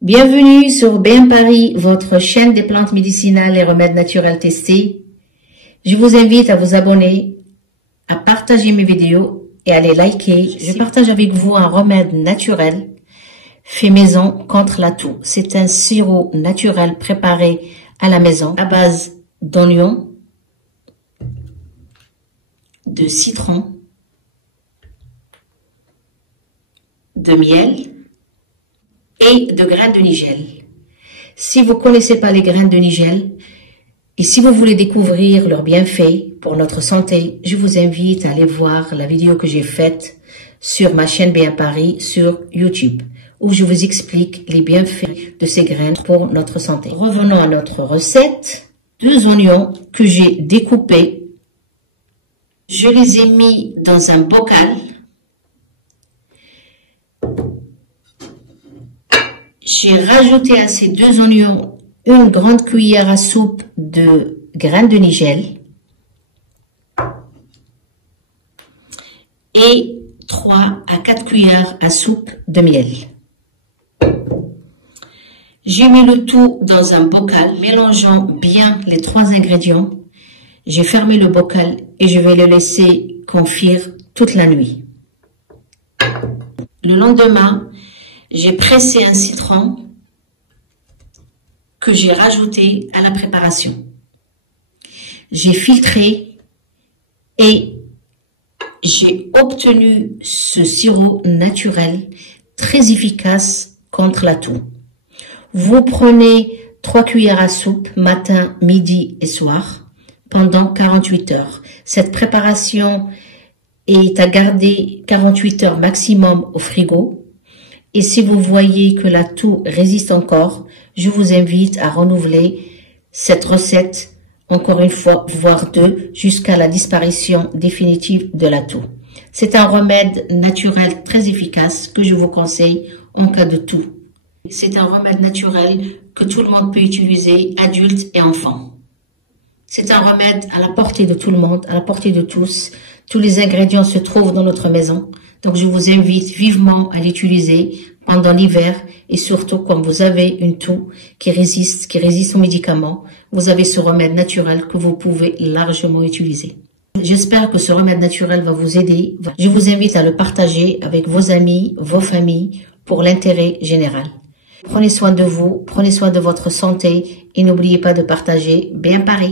Bienvenue sur BM Paris, votre chaîne des plantes médicinales et remèdes naturels testés. Je vous invite à vous abonner, à partager mes vidéos et à les liker. Je partage avec vous un remède naturel fait maison contre la toux. C'est un sirop naturel préparé à la maison à base d'oignons, de citron, de miel et de graines de nigel. Si vous ne connaissez pas les graines de nigel et si vous voulez découvrir leurs bienfaits pour notre santé, je vous invite à aller voir la vidéo que j'ai faite sur ma chaîne BM Paris sur YouTube, où je vous explique les bienfaits de ces graines pour notre santé. Revenons à notre recette. 2 oignons que j'ai découpés. Je les ai mis dans un bocal. J'ai rajouté à ces 2 oignons une grande cuillère à soupe de graines de nigel et 3 à 4 cuillères à soupe de miel. J'ai mis le tout dans un bocal, mélangeant bien les 3 ingrédients. J'ai fermé le bocal et je vais le laisser confire toute la nuit. Le lendemain, j'ai pressé un citron que j'ai rajouté à la préparation. J'ai filtré et j'ai obtenu ce sirop naturel très efficace contre la toux. Vous prenez 3 cuillères à soupe matin, midi et soir pendant 48 heures. Cette préparation est à garder 48 heures maximum au frigo. Et si vous voyez que la toux résiste encore, je vous invite à renouveler cette recette encore une fois, voire 2, jusqu'à la disparition définitive de la toux. C'est un remède naturel très efficace que je vous conseille en cas de toux. C'est un remède naturel que tout le monde peut utiliser, adultes et enfants. C'est un remède à la portée de tout le monde, à la portée de tous. Tous les ingrédients se trouvent dans notre maison. Donc, je vous invite vivement à l'utiliser pendant l'hiver et surtout quand vous avez une toux qui résiste aux médicaments. Vous avez ce remède naturel que vous pouvez largement utiliser. J'espère que ce remède naturel va vous aider. Je vous invite à le partager avec vos amis, vos familles pour l'intérêt général. Prenez soin de vous, prenez soin de votre santé et n'oubliez pas de partager BM Paris.